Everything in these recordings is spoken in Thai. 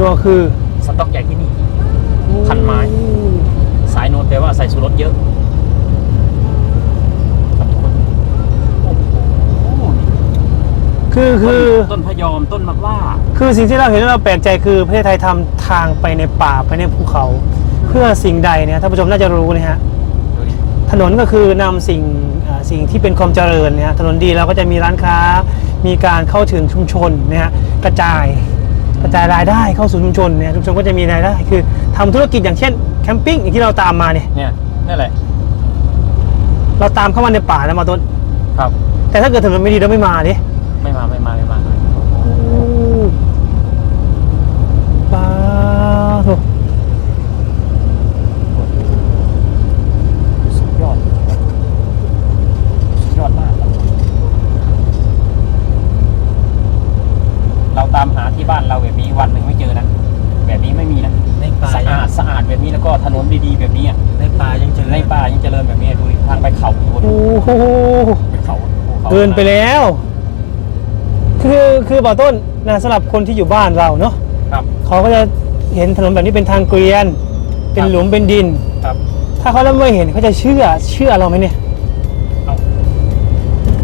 นัวคือสต็อกใหญ่ที่นี่พันไม้ สายโนนแปลว่าใส่สูรสเยอะครับทุกคนโอ้โหคือคือต้นพะยอมต้นมะว่า คือสิ่งที่เราเห็นแล้วเราแปลกใจคือประเทศไทยทำทางไปในป่าไปในภูเขา เพื่อสิ่งใดเนี่ยท่านผู้ชมน่าจะรู้นะฮะถนนก็คือนำสิ่งอ่าสิ่งที่เป็นความเจริญเนี่ยถนนดีเราก็จะมีร้านค้า มีการเข้าถึงชุมชนนะฮะกระจาย กระจายรายได้เข้าสู่ชุมชนเนี่ยชุมชนก็จะมีรายได้ คือทำธุรกิจอย่างเช่นแคมปิ้งอย่างที่เราตามมาเนี่ยเนี่ยนั่นแหละ เราตามเข้ามาในป่าแล้วมาต้นครับ แต่ถ้าเกิดถนนไม่ดีเราไม่มาดิไม่มาไม่มาไม่มา ป้าโถ สุดยอดสุดยอดมาก เราตามหาที่บ้านเราแบบนี้วันหนึ่งไม่เจอนะ แบบนี้ไม่มีนะ ในป่า สะอาดสะอาดแบบนี้แล้วก็ถนนดีๆแบบนี้อะ ในป่ายังเจอ ในป่ายังเจ ริญแบบนี้ดูดิทางไปเขาอยู่บนโอ้โหเป็นเขาภูขาเกินไปแล้ว คือคือบ่อต้นนะสำหรับคนที่อยู่บ้านเราเนาะครับ เขาก็จะเห็นถนนแบบนี้เป็นทางเกวียน เป็นหลุมเป็นดิน ครับถ้าเขาแล้วไม่เห็นเขาจะเชื่อเชื่อเราไหมเนี่ยเอา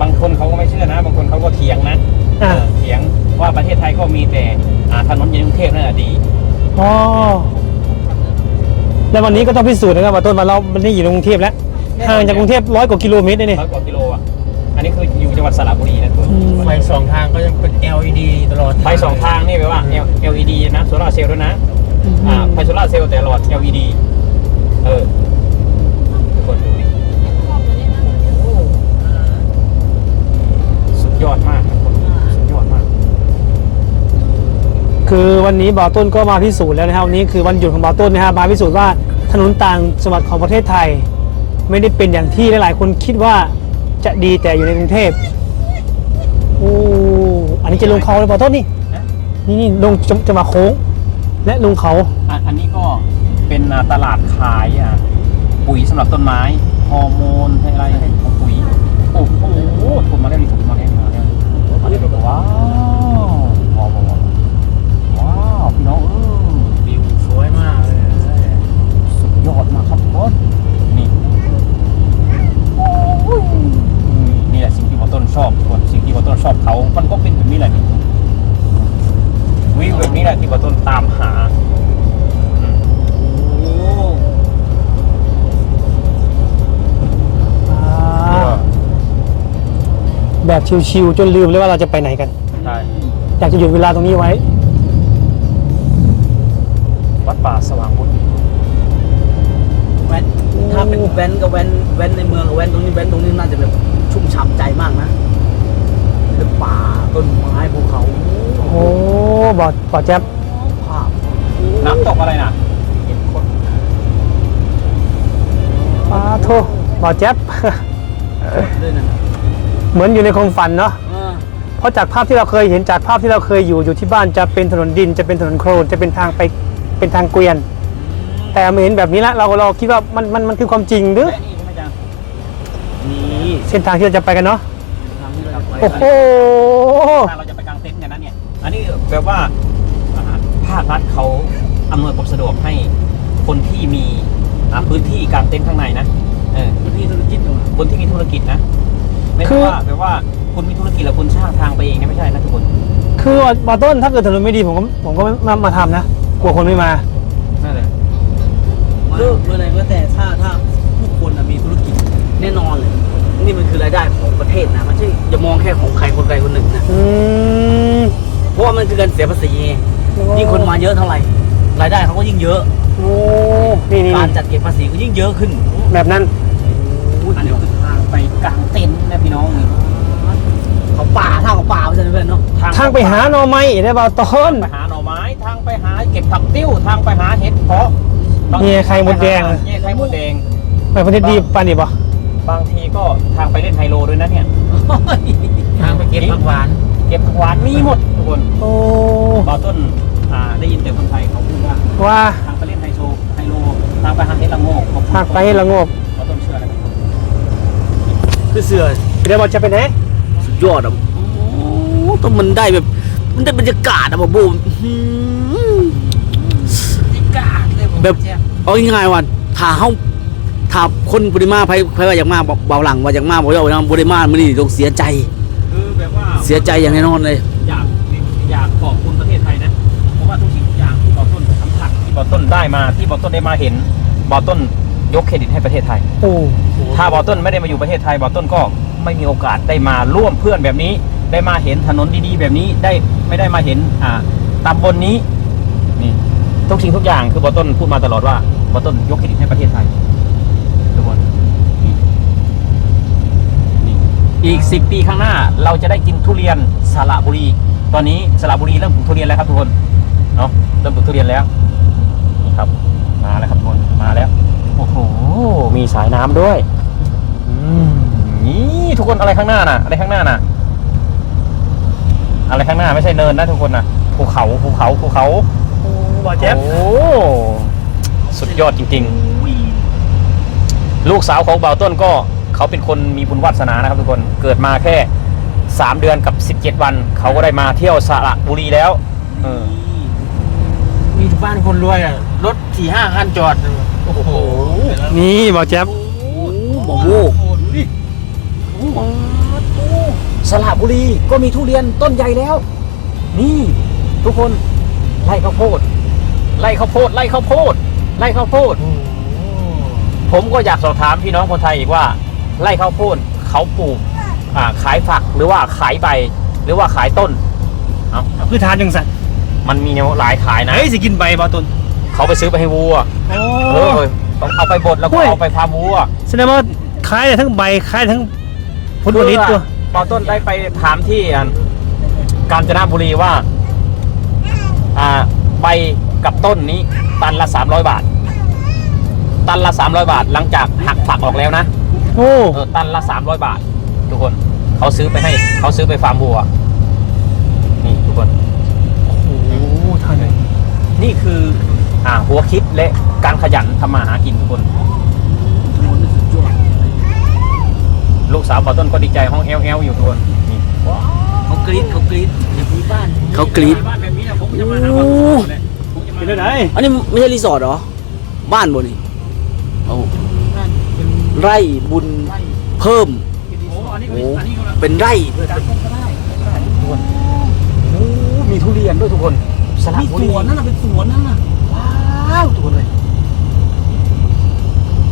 บางคนเขาก็ไม่เชื่อนะ บางคนเขาก็เถียงนะอ่าเออเถียงว่าประเทศไทยก็มีแต่อ่าถนนใหญ่กรุงเทพนั่นแหละดี อ๋อ แล้ววันนี้ก็ต้องพิสูจน์นะครับว่าต้นมาเรามันได้อยู่ในกรุงเทพแล้วห่างจากกรุงเทพร้อยกว่ากิโลเมตรเลยเนี่ยร้อยกว่ากิโลอะ อันนี้คืออยู่จังหวัดสระบุรีนะทุกคนอืมไฟสองทางก็ยังเป็น LED ตลอดไฟสองทางนี่แปลว่า L- LED นะโซลาร์เซลล์ด้วยนะ อ่าไฟโซลาร์เซลล์แต่หลอด LED เออ คือวันนี้บ่อต้นก็มาพิสูจน์แล้วนะครับวันนี้คือวันหยุดของบ่อต้นนะครับมาพิสูจน์ว่าถนนต่างจังหวัดของประเทศไทย ไม่ได้เป็นอย่างที่หลายๆคนคิดว่าจะดีแต่อยู่ในกรุงเทพโอ้อันนี้จะลงเขาเลยบ่อต้นนี่นี่นี่ลงจะจะมาโค้ง และลงเขาอะอันนี้ก็เป็นตลาดขายอะปุ๋ยสำหรับต้นไม้ฮอร์โมนให้อะไรของปุ๋ยโอ้โหถูกมาแล้วนี่ถูกมาแล้วมาแล้วมาแล้ว้าว พี่น้องเออวิวสวยมากเลยสุดยอดมากครับทุกคนนี่โอ้ยนี่แหละสิ่งที่บอต้นชอบทุกคนสิ่งที่บอต้นชอบเขามันก็เป็นแบบนี้แหละนี่วิวแบบนี้แหละที่บอต้นตามหาอืมโอ้แบบชิวๆจนลืมเลยว่าเราจะไปไหนกัน ใช่ อยากจะหยุดเวลาตรงนี้ไว้ สว่างบุญแว้นถ้าเป็นแว้นก็แว้นแว้นในเมืองกับแว้นตรงนี้แว้นตรงนี้น่าจะแบบชุ่มฉ่ำใจมากนะเป็นป่าต้นไม้ภูเขาโอ้โหบ่อบ่อแจ๊บภาพน้ำตกอะไรน่ะปาโทบ่อแจ๊บด้วยนะเหมือนอยู่ในความฝันเนาะเออเพราะจากภาพที่เราเคยเห็นจากภาพที่เราเคยอยู่อยู่ที่บ้านจะเป็นถนนดินจะเป็นถนนโคลนจะเป็นทางไป เป็นทางเกวียน แต่มาเห็นแบบนี้แล้วเราเราคิดว่ามันมันมันคือความจริงหรือแม่นี่ใช่ไหมจ๊ะนี่เส้นทางที่เราจะไปกันเนาะทางที่เราจะไปโอ้โหถ้าเราจะไปกางเต็นท์กันนั้นเนี่ย อันนี้แบบว่าอ่าภาครัฐเขาอำนวยความสะดวกให้คนที่มีอ่าพื้นที่กางเต็นท์ข้างในนะเออ พื้นที่ธุรกิจเหรอคนที่มีธุรกิจนะ ไม่คืใช่อว่าแบบว่าคุณมีธุรกิจแล้วคุณสร้างทางไปเองนะไม่ใช่นะทุกคน คือบ่อต้นถ้าเกิดถนนไม่ดีผมก็ผมก็ไม่มามาทำนะ กลัวคนไม่มานั่นเลยเมื่อเมื่อไหรก็แต่ถ้าถ้าผู้คนน่ะมีธุรกิจแน่นอนเลยนี่มันคือรายได้ของประเทศนะไม่ใช่อย่ามองแค่ของใครคนใดคนหนึ่งนะอืมเพราะว่ามันคือการเสียภาษีไงยิ่งคนมาเยอะเท่าไหร่รายได้เขาก็ยิ่งเยอะ โอ้นี่นี่การจัดเก็บภาษีก็ยิ่งเยอะขึ้นแบบนั้น อันนี้คือทางไปกางเต็นท์นะพี่น้องนี่เขาป่าถ้าเขาป่าไม่ใช่เพื่อนเนาะทางไปหาหน่อไม้ได้บ่อต้น ไปหาหน่อไม้ทางไปหาเก็บผักติ้วทางไปหาเห็ดเพาะบางเนี่ยไข่มดแดง เนี่ยไข่มดแดง ไปประเทศดีปานดีบ่บางทีก็ทางไปเล่นไฮโลด้วยนะเนี่ย ทางไปเก็บผักหวาน เก็บผักหวานมีหมดทุกคนโอ้บอต้นอ่าได้ยินแต่คนไทยเขาพูดว่าว่าทางไปเล่นไฮโซไฮโลทางไปหาเห็ดละโงกทางไปให้ละโงกบอต้นเชื่ออะไรไหมคือเสือเดี๋ยวบ่จะไปไหนสุดยอดอะโอ้ต้องมันได้แบบ มันได้บรรยากาศอะบ่บูมอื้อหือ แบบเอาง่ายๆว่าถ้าเฮาถ้าคนบริมาไผไผว่าอยากมาบอกเบาหลังว่าอยากมาบ่ยอมนะบริมามื้อนี้ต้องเสียใจ คือแบบว่าเสียใจอย่างแน่นอนเลย อยากอยากขอบคุณประเทศไทยนะ เพราะว่าทุกสิ่งทุกอย่างที่บอต้นทำหลักที่บอต้นได้มาที่บอต้นได้มาเห็นบอต้นยกเครดิตให้ประเทศไทย โอ้ถ้าบอต้นไม่ได้มาอยู่ประเทศไทยบอต้นก็ไม่มีโอกาสได้มาร่วมเพื่อนแบบนี้ ได้มาเห็นถนนดีๆ แบบนี้ได้ไม่ได้มาเห็นอ่าตำบลนี้นี่ ทุกสิ่งทุกอย่างคือบอต้นพูดมาตลอดว่าบอต้นยกเครดิตให้ประเทศไทยทุกคนนี่นี่อีกสิปีข้างหน้าเราจะได้กินทุเรียนสระบุรี ตอนนี้สระบุรีเริ่มปลูกทุเรียนแล้วครับทุกคนเนาะเริ่มปลูกทุเรียนแล้วนี่ครับ มาแล้วครับทุกคนมาแล้วโอ้โหมีสายน้ำด้วยอืมนี่ทุกคนอะไรข้างหน้าน่ะ อะไรข้างหน้าน่ะ อะไรข้างหน้าไม่ใช่เนินนะทุกคนนะภูเขาภูเขาภูเขา บอแจ๊บโอ้สุดยอดจริง ๆ ลูกสาวของเบาต้นก็เขาเป็นคนมีบุญวาสนานะครับทุกคนเกิดมาแค่ 3 เดือนกับ 17 วัน เขาก็ได้มาเที่ยวสระบุรีแล้วเออมีบ้านคนรวยอะ รถสี่ห้าคันจอด โอ้โหนี่บอแจ๊บโอ้บ่โว้ดูดิสระบุรีก็มีทุเรียนต้นใหญ่แล้ว นี่ ทุกคนไล่ข้าวโพด ไล่ข้าวโพดไล่ข้าวโพดไล่ข้าวโพด ผมก็อยากสอบถามพี่น้องคนไทยอีกว่าไร่ข้าวโพดเขาปลูกอ่าขายฝักหรือว่าขายใบ หรือว่าขายต้นเอาเอาคือทานจังสันมันมีหลายขายนะเฮ้ยสิกินใบบอต้นเขาไปซื้อไปให้วัวโอ้เออต้องเอาไปบดแล้วก็เฮ้ยเอาไปพาวัวแสดงว่าขายได้ทั้งใบขายได้ทั้งผลผลิตตัวปอต้นได้ไปถามที่อ่ากาญจนบุรีว่า อ่าใบ กับต้นนี้ตันละ 300 บาท ตันละ 300 บาทหลังจากหักฝักออกแล้วนะโอ้เออตันละ 300 บาท ทุกคนเขาซื้อไปให้เขาซื้อไปฟาร์มวัวนี่ทุกคนโหทานเลยนี่คืออ่าหัวคิดและการขยันทำมาหากินทุกคนถนนนี่สุดยอดลูกสาวปอต้นก็ดีใจห้องแอลแอลอยู่ทุกคนนี่เขากรี๊ดเขากรี๊ดอย่ามีบ้านเขากรี๊ด บ้านแบบนี้นะผมจะมาหาโอ้บ้านแบบนี้ผมจะมา เป็นหาได้อันนี้ไม่ใช่รีสอร์ทเหรอ บ้านบ่นี่โอ้บ้านเป็นไร่บุญไร่เพิ่มโอ้อันนี้โอ้อันนี้ก็เป็นไร่การต้นก็ได้ได้ทุกคนโอ้มีทุเรียนด้วยทุกคนสระมีบุสรีวนนั่นน่ะเป็นสวนนั่นน่ะว้าวทุกคนเลย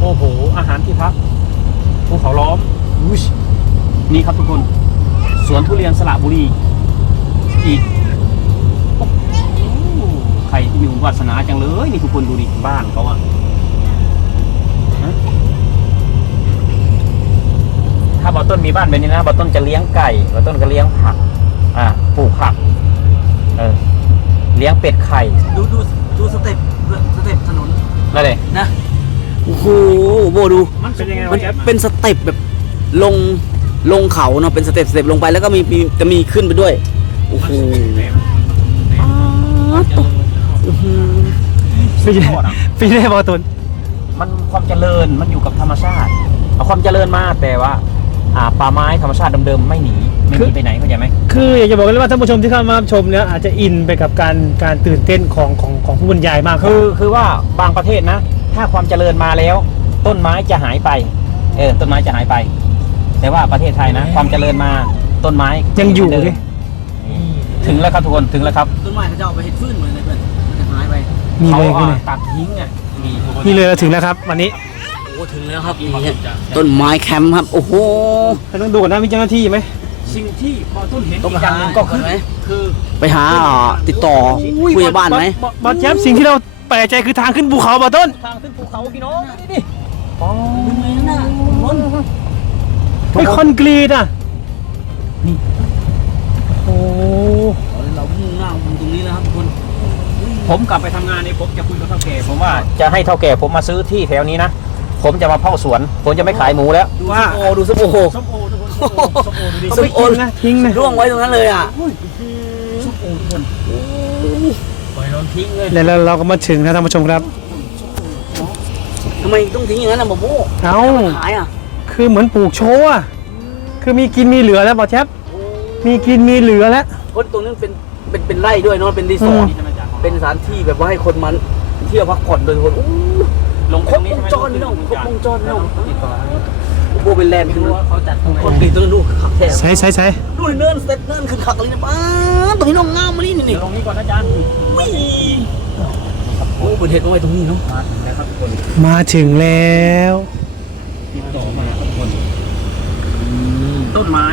โอ้โหอาหารที่พักภูเขาล้อมอุ๊ยนี่ครับทุกคน สวนทุเรียนสระบุรี อีก ใครที่มีบุญวาสนาจังเลยนี่ทุกคนดูดิบ้านเขาอะฮะถ้าบอต้นมีบ้านแบบนี้นะบอต้นจะเลี้ยงไก่บอต้นก็เลี้ยงผัก อ่าปลูกผัก เออ เลี้ยงเป็ดไข่ ดูดูดูสเต็ปสเต็ปถนนนั่นเลยนะโอ้โหโบดูมันเป็นยังไงมัวะนแจ๊บเป็นสเต็ปแบบลงลงเขาเนาะเป็นสเต็ปสเต็ปลงไปแล้วก็มีมีจะมีขึ้นไปด้วยโอ้โห ป็นยังไงเป็นยังไงบอต้นมันความเจริญมันอยู่กับธรรมชาติเอาความเจริญมาแต่ว่า อ่าป่าไม้ธรรมชาติเดิมๆไม่หนีไม่หนีไปไหนเข้าใจไหมคืออยากจะบอกเลยว่าท่านผู้ชมที่เข้ามารับชมเนี่ยอาจจะอินไปกับการการตื่นเต้นของของของผู้บรรยายมากกว่าคือคือว่าบางประเทศนะ ถ้าความเจริญมาแล้ว ต้นไม้จะหายไปเออต้นไม้จะหายไป แต่ว่าประเทศไทยนะ ความเจริญมาต้นไม้ยังอยู่เหมืนดิเดิมนี่ถึงแล้วครับทุกคนถึงแล้วครับ ต้นไม้เขาจะเอาไปเห็ดฟื้นเหมือนเลยเพื่อนมันจะหายไป นี่เขาเลยอะนี่เลยตัดทิ้งอะนี่ทุกคนนี่เลยเราถึงแล้วครับ วันนี้โอ้ถึงแล้วครับนี่ต้นไม้แคมป์ครับ โอ้โหเราต้องดูก่อนนะมีเจ้าหน้าที่ไหมสิ่งที่พอต้นเห็นต้องอีกอย่างหนึ่งหาก็คือก่อนไหมคือไปหาอ่าติดต่อผู้ใหญ่บ้านไหมบอบอแจ๊บสิ่งที่เราแปลกใจคือทางขึ้นภูเขาบอต้นทางขึ้นภูเขาพี่น้องนี่ดิอ๋อดูไหมน่ะล้นไม่คอนกรีตอะ ผมกลับไปทำงานนี่ผมจะคุยกับเท่าแก่ผมว่าจะให้เท่าแก่ผมมาซื้อที่แถวนี้นะ ผมจะมาเผาสวน ผมจะไม่ขายหมูแล้ว ดูส้มโอดูส้มโอ ส้มโอทุกคนส้มโอส้มโอดูดิต้องไปทิ้งนะทิ้งนะร่วงไว้ตรงนั้นเลยอะส้มโอทุกคนปล่อยโดนทิ้งเลยแล้วเราก็มาถึงนะท่านผู้ชมครับ ทำไมต้องทิ้งอย่างนั้นล่ะหมอโม่เอ้า ขายอะคือเหมือนปลูกโชว์อะคือมีกินมีเหลือแล้วบอแจ๊บมีกินมีเหลือแล้ว เพราะตรงนั้นเป็นเป็นเป็นไร่ด้วยเนาะเป็นรีสอร์ทอืม เป็นสถานที่แบบว่าให้คนมาเที่ยวพักผ่อนโดยคนอู้ลงครบวงจรพี่น้องครบวงจรพี่น้องติดต่อโบเป็นแลนด์ไม่คือรู้ว่าเขาจัดตรงไหนคนกรีดตัวนู้นขับแท้ใช้ใช้ใช้ดูเนินสเต็ปเนินคือขับอะไรนะบ้าตรงนี้น้องงามมานี่นี่เดี๋นี่ยวลงนี้ก่อนนะอาจารย์วิ่โอ้เป็นเหตุเอาไว้ตรงนี้เนาะมาถึงแล้วครับทุกคนมาถึงแล้วติดต่อมาครับทุกคนต้นไม้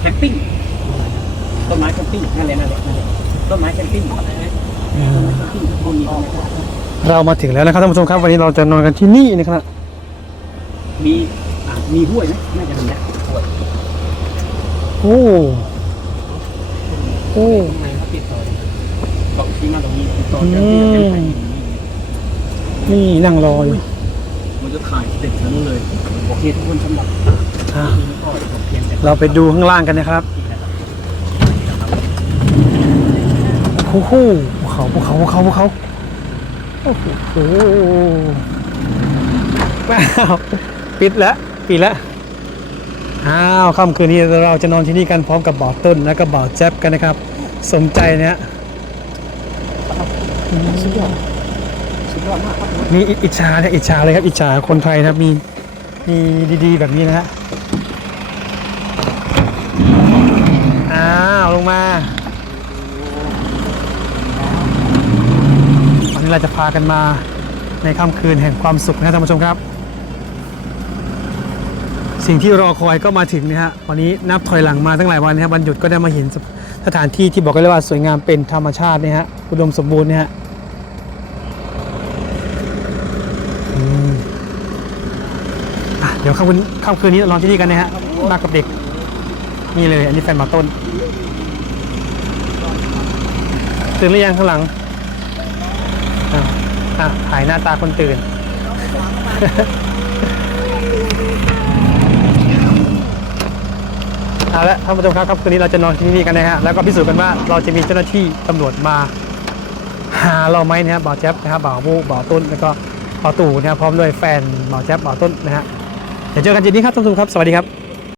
แคมปิ้งต้นไม้แคมปิ้งนั่นแหละนั่นแหละนั่นแหละต้นไม้แคมปิ้ง ต้นไม้แคมปิ้งทุกคนมีต้นไม้เรามาถึงแล้วนะครับท่านผู้ชมครับ วันนี้เราจะนอนกันที่นี่นะครับมีอะมีห้วยไหมน่าจะมีนะห้วยโอ้โอ้ตรงไหนเขาติดต่อบอกที่มาตรงนี้ติดต่อเจ้าที่เจ้าทางนี่นั่งรออยู่มันจะถ่ายเด็กนั้นเลยโอเคทุกคนสำหรับอะที่นี้ก็ผมเพียงแต่เราไปดูข้างล่างกันนะครับโอ้โหภู เขาภูเขาภูเขาภูเขาโอ้โหว้าวปิดแล้วปิดแล้วอ้าวค่ำคืนนี้เราจะนอนที่นี่กันพร้อมกับบ่าวต้นและก็บ่าวแจ๊บกันนะครับ สมใจเนะฮะสุดยอดสุดยอดมากครับมีอิจฉาเนี่ยอิจฉาเลยครับอิจฉาคนไทยนะครับมีมีดีๆแบบนี้นะฮะอ้าวลงมาี้เราจะพากันมาในค่ำคืนแห่งความสุขนะท่านผู้ชมครับ สิ่งที่รอคอยก็มาถึงนะฮะวันนี้นับถอยหลังมาตั้งหลายวันนะครับวันหยุดก็ได้มาเห็นสถานที่ที่บอกกันเลยว่าสวยงามเป็นธรรมชาตินี่ฮะอุดมสมบูรณ์เนี่ยฮะเดี๋ยวค่ำคืนค่ำคืนนี้เรานอนที่นี่กันนะฮะมากับเด็กนี่เลย อันนี้แฟนมาต้นตื่นหรือยังข้างหลัง อะถ่ายหน้าตาคนตื่น เอาละท่านผู้ชมครับครับคืนนี้เราจะนอนที่นี่กันนะฮะแล้วก็พิสูจน์กันว่าเราจะมีเจ้าหน้าที่ตำรวจมา หาเราไหมนะฮะบ่าวแจ๊บนะครับบ่าวมูบ่าวต้นแล้วก็บ่าวตู่นะครับพร้อมด้วยแฟนบ่าวแจ๊บบ่าวต้นนะฮะเดี๋ยวเจอกันเย็นนี้ครับท่านผู้ชมครับสวัสดีครับ